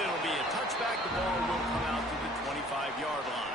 it'll be a touchback. The ball will come out to the 25-yard line.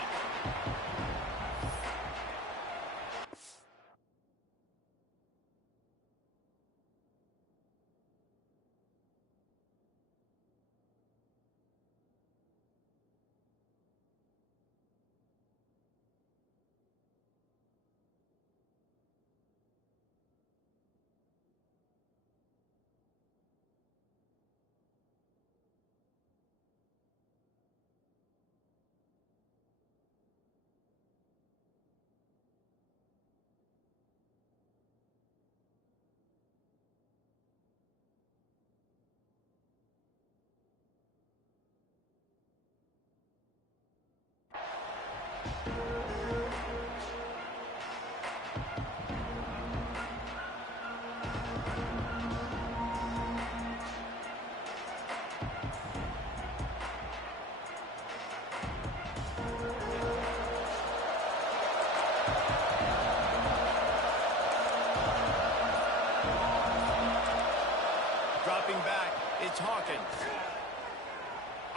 Dropping back, it's Hawkins.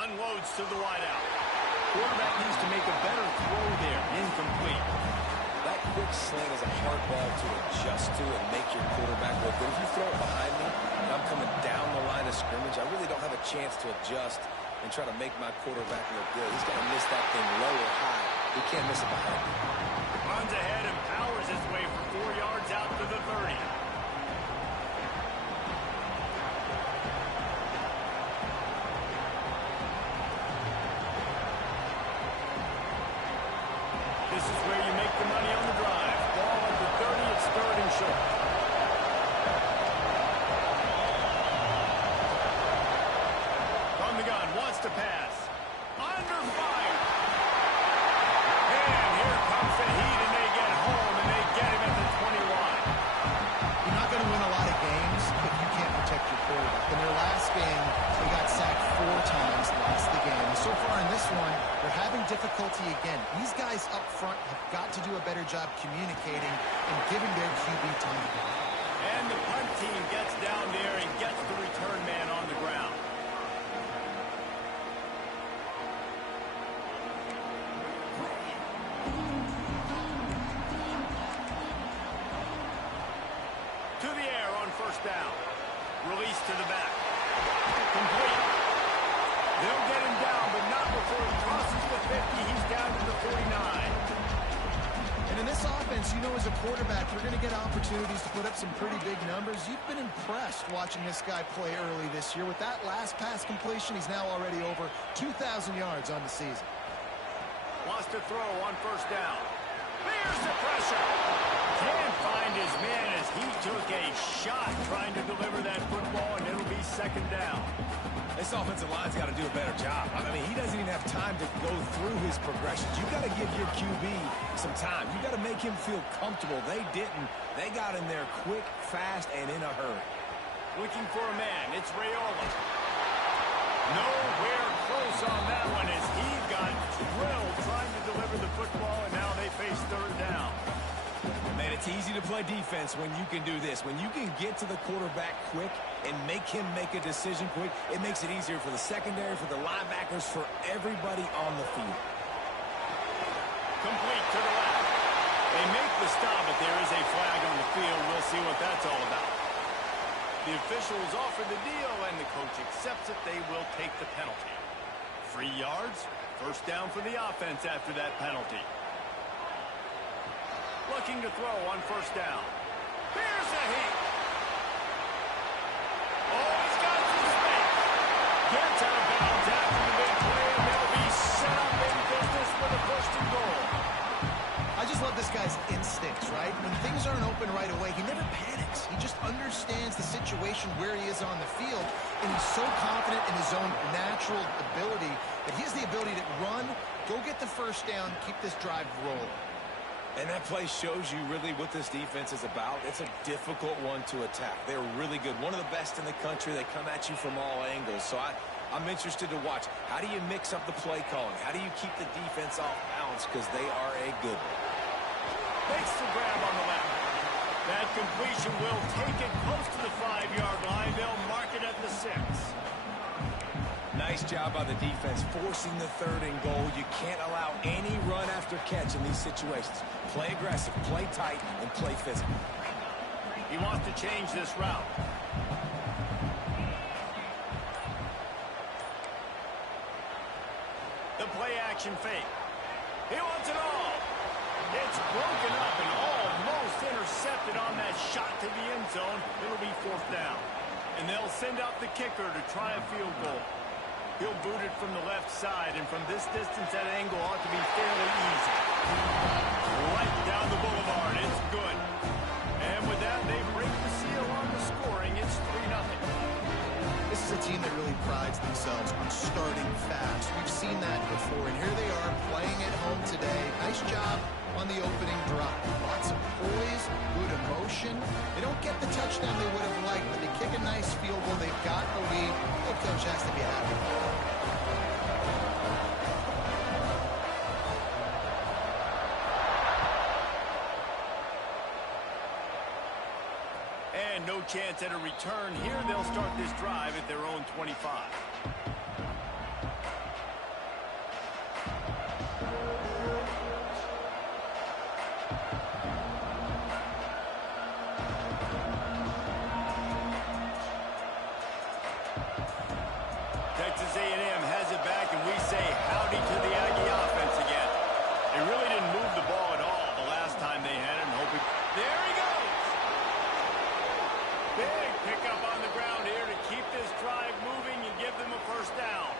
Unloads to the wideout. Quarterback needs to make a better throw there. Incomplete. That quick slant is a hard ball to adjust to and make your quarterback look good. If you throw it behind me and I'm coming down the line of scrimmage, I really don't have a chance to adjust and try to make my quarterback look good. He's got to miss that thing low or high. He can't miss it behind me. Runs ahead and powers his way for 4 yards out to the 30. This is where you make the money on the drive. Ball at the 30, it's third and short. From the gun, wants to pass. Under fire. And here comes the heat, and they get home, and they get him at the 21. You're not going to win a lot of games if you can't protect your quarterback. In their last game, they got sacked 4 times, lost the game. So far in this one, they're having difficulty again. These guys up front have got to do a better job communicating and giving their QB time to go. And the punt team gets down there and gets the return man on the ground. To the air on first down. Release to the back. Complete. They'll get him down, but not before he crosses the 50. He's down to the 49. And in this offense, you know, as a quarterback, you're going to get opportunities to put up some pretty big numbers. You've been impressed watching this guy play early this year. With that last pass completion, he's now already over 2,000 yards on the season. Wants to throw on first down. There's the pressure. Can't find his man as he took a shot trying to deliver that football, and it'll be second down. This offensive line's got to do a better job. I mean, he doesn't even have time to go through his progressions. You've got to give your QB some time. You've got to make him feel comfortable. They didn't. They got in there quick, fast, and in a hurry. Looking for a man. It's Raiola. Nowhere close on that one as he got drilled trying to deliver the football, and now they face third down. Man, it's easy to play defense when you can do this. When you can get to the quarterback quick and make him make a decision quick, it makes it easier for the secondary, for the linebackers, for everybody on the field. Complete to the left. They make the stop, but there is a flag on the field. We'll see what that's all about. The officials offer the deal, and the coach accepts it. They will take the penalty. 3 yards, first down for the offense after that penalty. Looking to throw on first down. Here's the heat. Oh, he's got some space. Gets out of bounds after the big play, and they'll be set up in business with a first and goal. I just love this guy's instincts, right? When things aren't open right away, he never panics. He just understands the situation where he is on the field, and he's so confident in his own natural ability that he has the ability to run, go get the first down, keep this drive rolling. And that play shows you really what this defense is about. It's a difficult one to attack. They're really good. One of the best in the country. They come at you from all angles. So I'm interested to watch. How do you mix up the play calling? How do you keep the defense off balance? Because they are a good one. Makes the grab on the left. That completion will take it close to the 5-yard line. They'll mark it at the 6. Nice Nice job by the defense, forcing the 3rd and goal. You can't allow any run after catch in these situations. Play aggressive, play tight, and play physical. He wants to change this route. The play action fake. He wants it all. It's broken up and almost intercepted on that shot to the end zone. It'll be 4th down. And they'll send out the kicker to try a field goal. He'll boot it from the left side, and from this distance, that angle ought to be fairly easy. Right down the boulevard. It's good. And with that, they break the seal on the scoring. It's 3-0. This is a team that really prides themselves on starting fast. We've seen that before, and here they are playing at home today. Nice job on the opening drive. Lots of poise, good emotion. They don't get the touchdown they would have liked, but they kick a nice field goal. They've got the lead. The coach has to be happy. And no chance at a return here. They'll start this drive at their own 25. Texas A&M has it back, and we say howdy to the Aggie offense again. They really didn't move the ball at all the last time they had it, and hope it... There he goes! Big pickup on the ground here to keep this drive moving and give them a 1st down.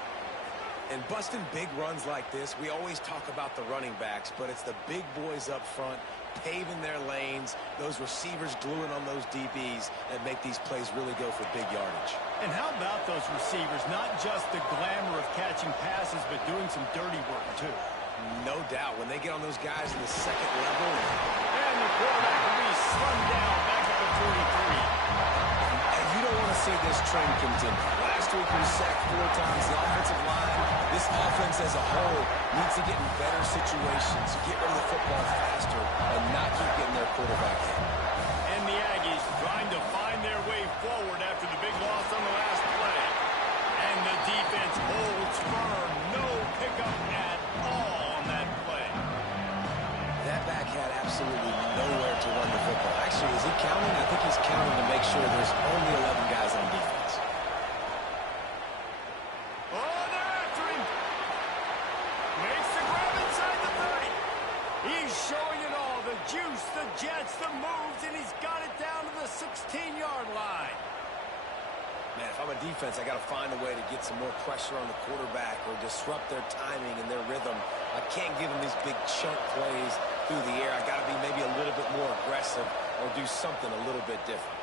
And busting big runs like this, we always talk about the running backs, but it's the big boys up front, paving their lanes, those receivers gluing on those DBs that make these plays really go for big yardage. And how about those receivers? Not just the glamour of catching passes, but doing some dirty work, too. No doubt. When they get on those guys in the 2nd level. And the quarterback will be slung down back at the 43. And you don't want to see this trend continue. Last week we sacked 4 times. The offensive line, this offense as a whole, needs to get in better situations, get rid of the football faster, and not keep getting their quarterback hit. And the Aggies trying to find their way forward after the big loss on the last play. And the defense holds firm. No pickup at all on that play. That back had absolutely nowhere to run the football. Actually, is he counting? I think he's counting to make sure there's only 11 guys on defense. Oh, they're after him. Makes the grab inside the 30. He's showing it all. The juice, the jets, the moves, and he's got it down to the 16-yard line. Man, if I'm a defense, I got to find a way to get some more pressure on the quarterback or disrupt their timing and their rhythm. I can't give them these big chunk plays through the air. I got to be maybe a little bit more aggressive or do something a little bit different.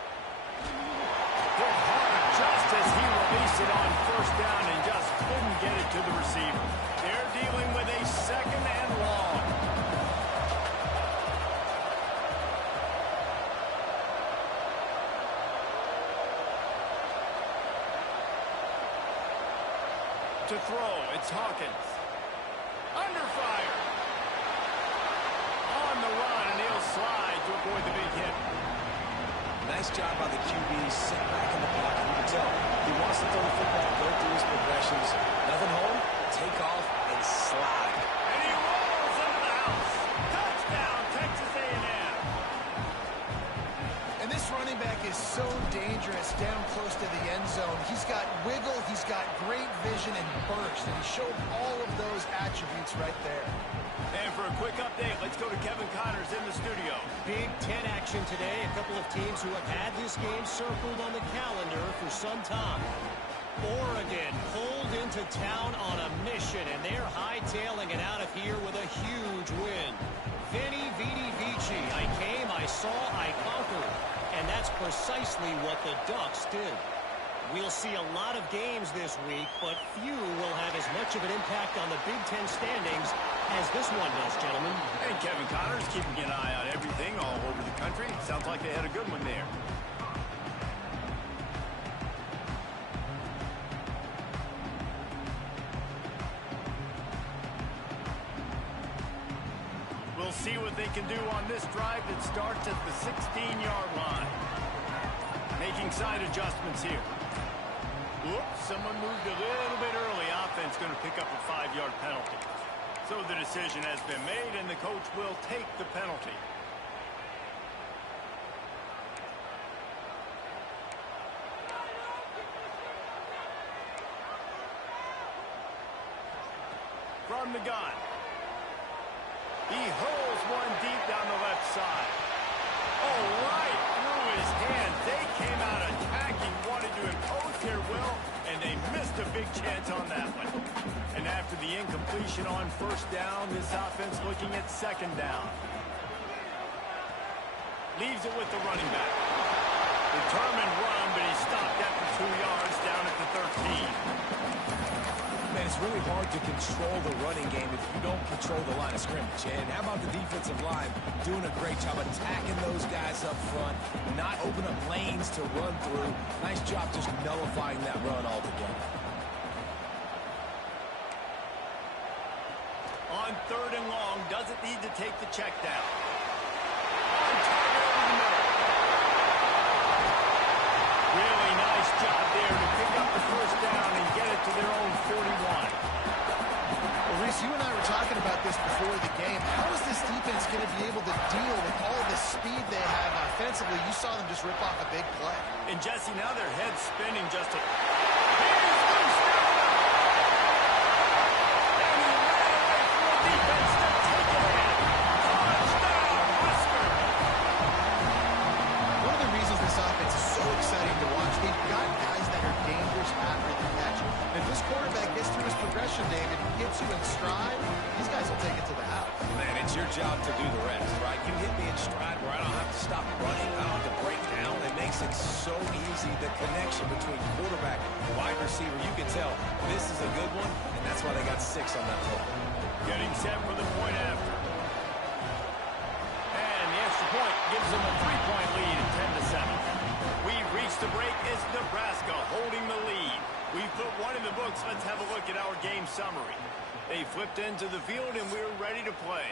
Hit hard just as he released it on 1st down and just couldn't get it to the receiver. They're dealing with a 2nd and long. To throw, it's Hawkins. Under fire. On the run, and he'll slide to avoid the big hit. Nice job by the QB, sit back in the pocket. You can tell he wants to throw the football, go through his progressions. Nothing home, take off, and slide. And he rolls into the house. Touchdown, Texas A&M. And this running back is so dangerous down close to the end zone. He's got wiggle, he's got great vision and burst, and he showed all of those attributes right there. And for a quick update, let's go to Kevin Connors in the studio. Big Ten action today. A couple of teams who have had this game circled on the calendar for some time. Oregon pulled into town on a mission, and they're hightailing it out of here with a huge win. Vinny Vidi Vici. I came, I saw, I conquered. And that's precisely what the Ducks did. We'll see a lot of games this week, but few will have as much of an impact on the Big Ten standings as this one does, gentlemen. And Kevin Connors keeping an eye on everything all over the country. Sounds like they had a good one there. We'll see what they can do on this drive that starts at the 16-yard line. Making side adjustments here. Whoops, someone moved a little bit early. Offense going to pick up a 5-yard penalty. So the decision has been made, and the coach will take the penalty. From the gun. He hurls one deep down the left side. Oh, right through his hands. They came out attacking, wanted to impose their will, and they missed a big chance on that one. And after the incompletion on first down, this offense looking at second down. Leaves it with the running back. Determined run, but he stopped after 2 yards down at the 13. Man, it's really hard to control the running game if you don't control the line of scrimmage. And how about the defensive line doing a great job attacking those guys up front, not open up lanes to run through. Nice job just nullifying that run altogether. On 3rd and long, doesn't need to take the check down. On target over the middle. Really nice job there to pick up the first down and get it to their own 41. Well, Reese, you and I were talking about this before the game. How is this defense going to be able to deal with all the speed they have offensively? You saw them just rip off a big play. And Jesse, now their head's spinning just a... He's loose now! And he ran away from the defense to take it in. Touchdown, Husker! One of the reasons this offense is so exciting to watch, they've got guys that are dangerous after the catch. If this quarterback gets through his progression, David, gets you in stride, these guys will take it to the house. Man, it's your job to do the rest, right? You hit me in stride where I don't have to stop running. I don't have to break down. It makes it so easy. The connection between quarterback and wide receiver, you can tell this is a good one, and that's why they got 6 on that play. Getting set for the point after. And the extra point gives them a 3-point lead at 10-7. We've reached the break. It's Nebraska holding the lead. We've put one in the books. Let's have a look at our game summary. They flipped into the field, and we're ready to play.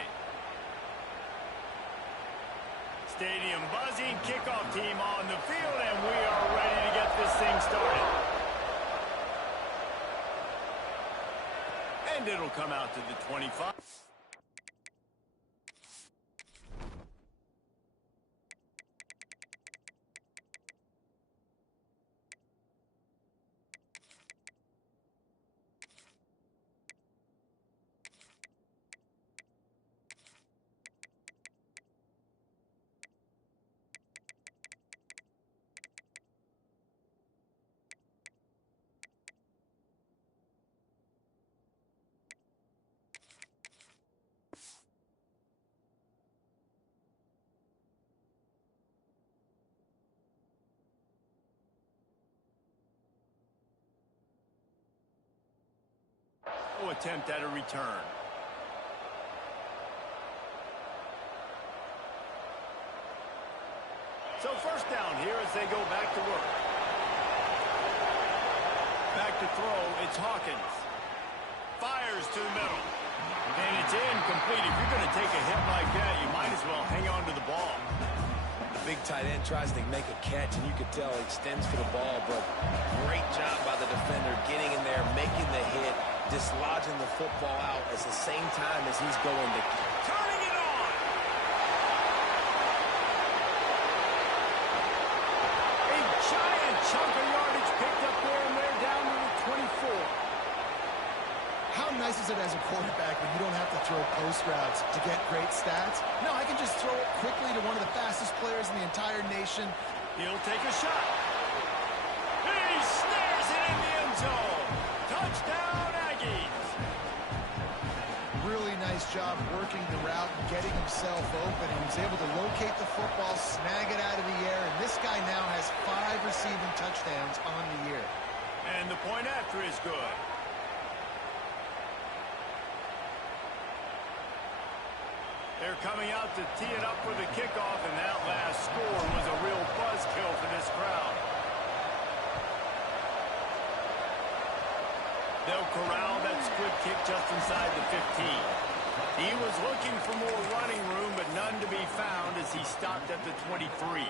Stadium buzzing, kickoff team on the field, and we are ready to get this thing started. And it'll come out to the 25. Attempt at a return. So first down here as they go back to work. Back to throw, it's Hawkins. Fires to the middle. And it's incomplete. If you're going to take a hit like that, you might as well hang on to the ball. The big tight end tries to make a catch, and you could tell he extends for the ball, but great job by the defender getting in there, making the hit, dislodging the football out at the same time as he's going to turning it on. A giant chunk of yardage picked up there, and they're down to the 24. How nice is it as a quarterback when you don't have to throw post routes to get great stats? No, I can just throw it quickly to one of the fastest players in the entire nation. He'll take a shot. He snares it in the end zone. Touchdown, Aggies. Really nice job working the route and getting himself open. He was able to locate the football, snag it out of the air, and this guy now has 5 receiving touchdowns on the year. And the point after is good. They're coming out to tee it up for the kickoff, and that last score was a real buzzkill for this crowd. They'll corral that split kick just inside the 15. He was looking for more running room, but none to be found as he stopped at the 23.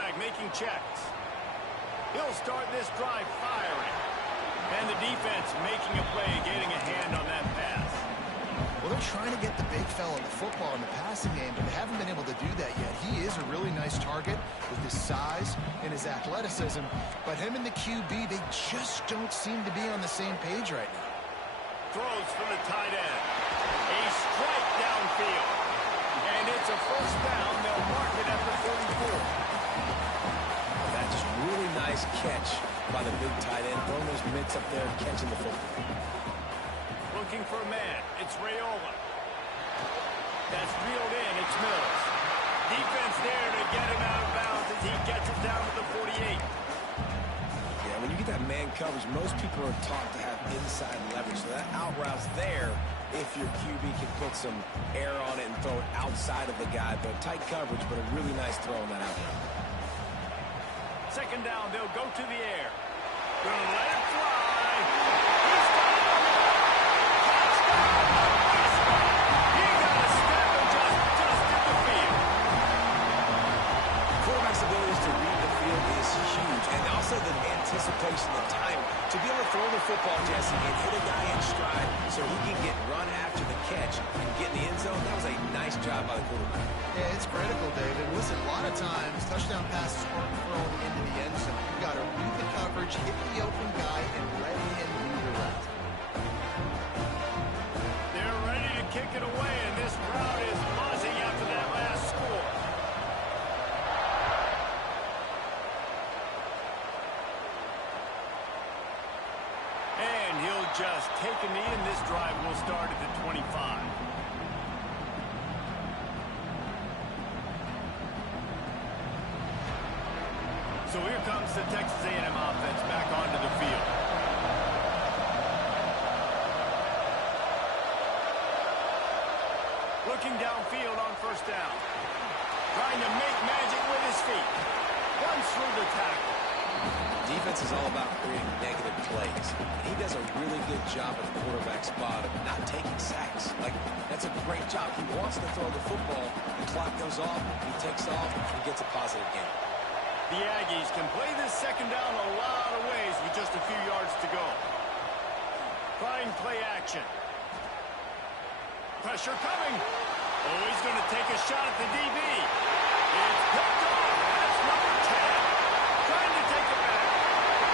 quarterback making checks. He'll start this drive firing. And the defense making a play, getting a hand on that pass. Well, they're trying to get the big fella the football in the passing game, but they haven't been able to do that yet. He is a really nice target with his size and his athleticism, but him and the QB, they just don't seem to be on the same page right now. Throws from the tight end. A strike downfield. And it's a first down. They'll mark it at the 44. That's just really nice catch by the big tight end. Throwing those mitts up there and catching the football. Looking for a man. It's Raiola. That's reeled in. It's Mills. Defense there to get him out of bounds as he gets it down to the 48. Yeah, when you get that man coverage, most people are taught to have inside leverage. So that out route's there if your QB can put some air on it and throw it outside of the guy. But tight coverage, but a really nice throw on that out route. Second down, they'll go to the air. Gonna let it fly. He's got it. Touchdown. He got a step and just in the field. Quarterback's abilities to read the field is huge. And also the anticipation, the time to be able to throw the football, Jesse, and hit a guy in stride so he can get run after the catch and get in the end zone. That was a nice job by the quarterback. Yeah, it's critical, David. Listen, a lot of times, touchdown passes aren't thrown into the end zone. You've got to read the coverage, hit the open guy, and let him do the rest. They're ready to kick it away, and this crowd is buzzing after that last score. And he'll just take a knee, and this drive will start at the 25. So here comes the Texas A&M offense back onto the field. Looking downfield on first down. Trying to make magic with his feet. Runs through the tackle. Defense is all about creating negative plays. He does a really good job at the quarterback spot of not taking sacks. Like, that's a great job. He wants to throw the football. The clock goes off. He takes off. He gets a positive gain. The Aggies can play this second down a lot of ways with just a few yards to go. Trying play action. Pressure coming. Oh, he's going to take a shot at the DB. It's picked off. That's number 10. Trying to take it back.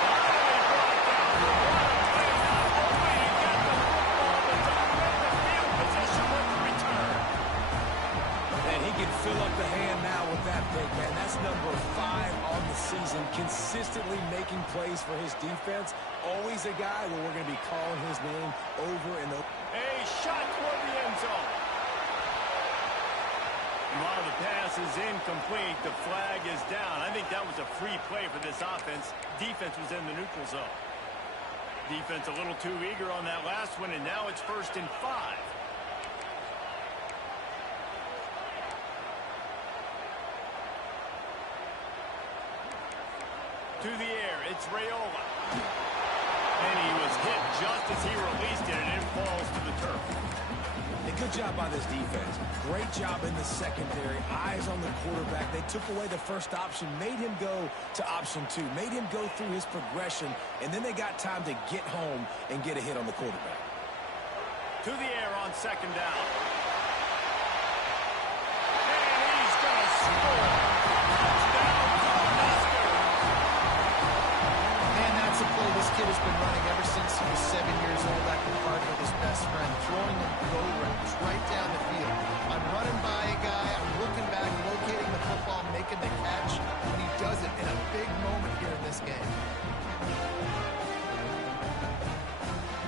Finally brought it down. What a play now. Only to get the football, but don't make the field position with the return. And he can fill up the hand now with that big man. That's number 5 on the season, consistently making plays for his defense. Always a guy where we're going to be calling his name over and over. A shot toward the end zone. And while the pass is incomplete, the flag is down. I think that was a free play for this offense. Defense was in the neutral zone. Defense a little too eager on that last one, and now it's 1st and 5. To the air, it's Raiola. And he was hit just as he released it, and it falls to the turf. A good job by this defense. Great job in the secondary. Eyes on the quarterback. They took away the first option, made him go to option 2, made him go through his progression, and then they got time to get home and get a hit on the quarterback. To the air on second down. And he's going to score. Touchdown, Cornhusker. Man, that's a play this kid has been running ever since he was 7 years old at the park with his best friend, throwing them go routes right down the field. I'm running by a guy, I'm looking back, locating the football, making the catch, and he does it in a big moment here in this game.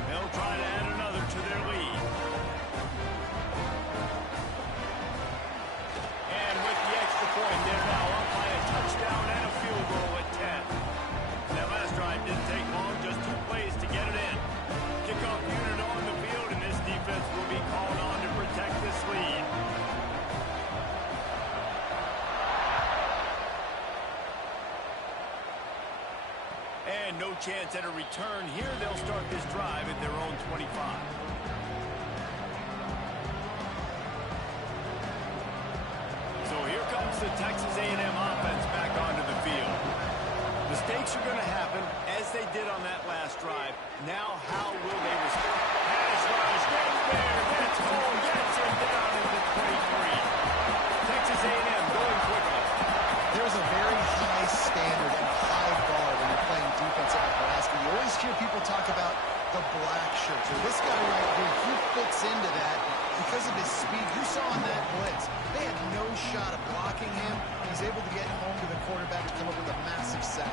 They'll try to add another to their lead. And with the extra point, they're now up by a touchdown and a field goal at 10. That last drive didn't take long, just 2 plays to get it in. Kickoff unit on the field, and this defense will be called on to protect this lead. And no chance at a return here. They'll start this drive at their own 25. So here comes the Texas A&M offense back onto the did on that last drive. Now how will they respond? Pass rush, gets there, gets home, gets him down at the 23. Texas A&M going quickly. There's a very high standard and high bar when you're playing defense at Nebraska. You always hear people talk about the black shirts. Well, this guy right here, he fits into that because of his speed. You saw on that blitz, they had no shot of blocking him. He's able to get home to the quarterback to come up with a massive sack.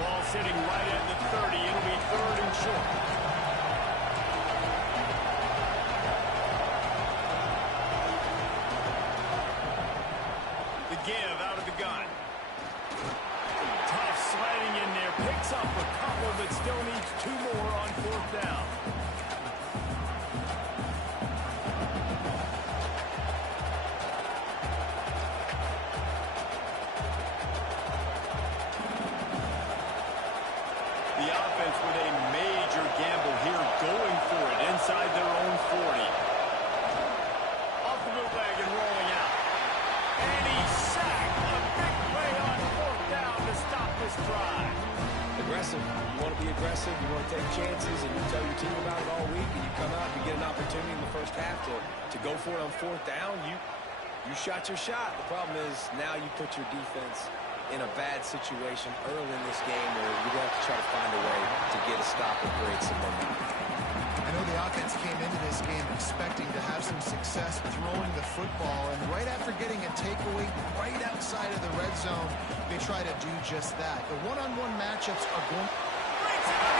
Ball sitting right at the 30. It'll be third and short. The give out of the gun. Tough sliding in there. Picks up a couple, but still needs 2 more on 4th down. The offense with a major gamble here, going for it inside their own 40. Off the bootleg and rolling out. And he's sacked. A big play on 4th down to stop this drive. Aggressive. You want to be aggressive. You want to take chances, and you tell your team about it all week, and you come out, you get an opportunity in the first half to go for it on 4th down. You shot your shot. The problem is now you put your defense in a bad situation early in this game where you're going to have to try to find a way to get a stop and create some momentum. I know the offense came into this game expecting to have some success throwing the football, and right after getting a takeaway right outside of the red zone, they try to do just that. The one-on-one matchups are going...